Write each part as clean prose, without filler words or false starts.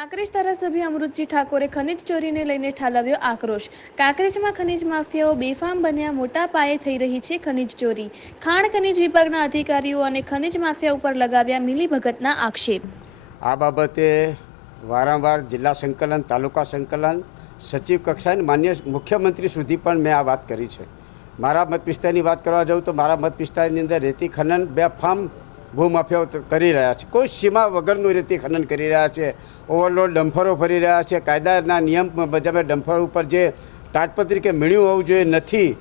કાંકરેજ ધારાસભ્ય અમૃતજી ઠાકોરે ખનીજ ચોરીને લઈને ઠાલવ્યો આક્રોશ। કાંકરેજમાં ખનીજ માફિયાઓ બેફામ બન્યા, મોટા પાયે થઈ રહી છે ખનીજ ચોરી। ખાણ ખનીજ વિભાગના અધિકારીઓ અને ખનીજ માફિયા ઉપર લગાવ્યા મિલીભગતના આક્ષેપ। આ બાબતે વારંવાર જિલ્લા સંકલન, તાલુકા સંકલન, સચિવ કક્ષાએ માન્ય મુખ્યમંત્રી સુધી પણ મેં આ વાત કરી છે। મારા મત વિસ્તારની વાત કરવા જાઉં તો મારા મત વિસ્તારની અંદર રેતી ખનન બેફામ ભૂમાફિયાઓ કરી રહ્યા છે। કોઈ સીમા વગરનું રેતી ખનન કરી રહ્યા છે। ઓવરલોડ ડમ્ફરો ફરી રહ્યા છે। કાયદાના નિયમ મુજબ ડમ્ફર ઉપર જે તાટપત્રી કે મીણ્યું હોવું જોઈએ નથી।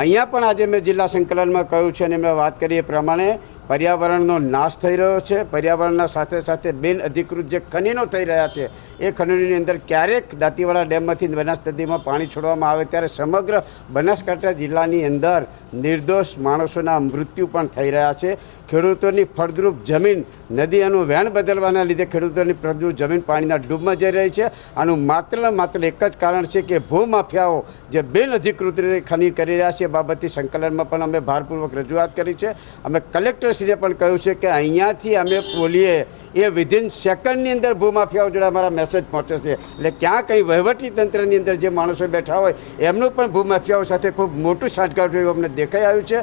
અહીંયા પણ આજે મેં જિલ્લા સંકલનમાં કહ્યું છે અને મેં વાત કરી એ પ્રમાણે પર્યાવરણનો નાશ થઈ રહ્યો છે। પર્યાવરણના સાથે સાથે બિન અધિકૃત જે ખનનો થઈ રહ્યા છે એ ખનનની અંદર ક્યારેક દાંતીવાડા ડેમમાંથી બનાસ નદીમાં પાણી છોડવામાં આવે ત્યારે સમગ્ર બનાસકાંઠા જિલ્લાની અંદર નિર્દોષ માણસોના મૃત્યુ પણ થઈ રહ્યા છે। ખેડૂતોની ફળદ્રુપ જમીન નદીઓનું વહેણ બદલવાના લીધે ખેડૂતોની ફળદ્રુપ જમીન પાણીના ડૂબમાં જઈ રહી છે। આનું માત્ર એક જ કારણ છે કે ભૂમાફિયાઓ જે બિન અધિકૃત રીતે ખનન કરી રહ્યા છે એ બાબતથી સંકલનમાં પણ અમે ભારપૂર્વક રજૂઆત કરી છે। અમે કલેક્ટરશ્રીને પણ કહ્યું છે કે અહીંયાથી અમે બોલીએ એ વિધિન સેકન્ડની અંદર ભૂમાફિયાઓ જોડે અમારા મેસેજ પહોંચે છે। એટલે ક્યાં કંઈ વહીવટી તંત્રની અંદર જે માણસો બેઠા હોય એમનું પણ ભૂમાફિયાઓ સાથે ખૂબ મોટું સાંઠગાંઠ એવું અમને દેખાઈ આવ્યું છે।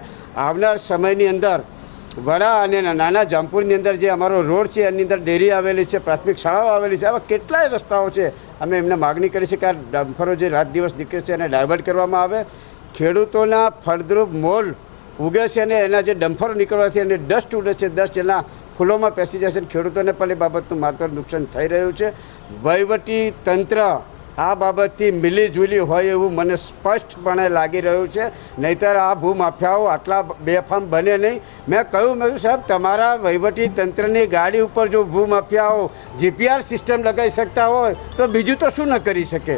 આવનાર સમયની અંદર વડા અને નાના જામપુરની અંદર જે અમારો રોડ છે એની અંદર ડેરી આવેલી છે, પ્રાથમિક શાળાઓ આવેલી છે, આવા કેટલાય રસ્તાઓ છે। અમે એમને માગણી કરી છે કે આ ડમ્ફરો જે રાત દિવસ નીકળે છે એને ડાયવર્ટ કરવામાં આવે। ખેડૂતોના ફળદ્રુપ મોલ ઉગે છે અને એના જે ડમ્ફરો નીકળવાથી એને ડસ્ટ ઉડે છે, ડસ્ટ એના ફૂલોમાં પેસી જાય છે। ખેડૂતોને પણ એ બાબતનું માત્ર નુકસાન થઈ રહ્યું છે। વહીવટી તંત્ર આ બાબતથી મિલીજુલી હોય એવું મને સ્પષ્ટપણે લાગી રહ્યું છે। નહીંતર આ ભૂમાફિયાઓ આટલા બેફામ બને નહીં। મેં કહ્યું સાહેબ, તમારા વહીવટી તંત્રની ગાડી ઉપર જો ભૂમાફિયાઓ જીપીઆર સિસ્ટમ લગાવી શકતા હોય તો બીજું તો શું ન કરી શકે।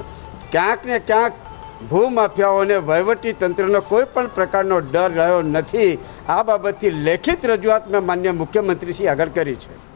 ક્યાંક ને ક્યાંક ભૂમાફિયાઓને વહીવટી તંત્રનો કોઈ પણ પ્રકારનો ડર રહ્યો નથી। આ બાબતથી લેખિત રજૂઆત મેં માન્ય મુખ્યમંત્રીશ્રી આગળ કરી છે।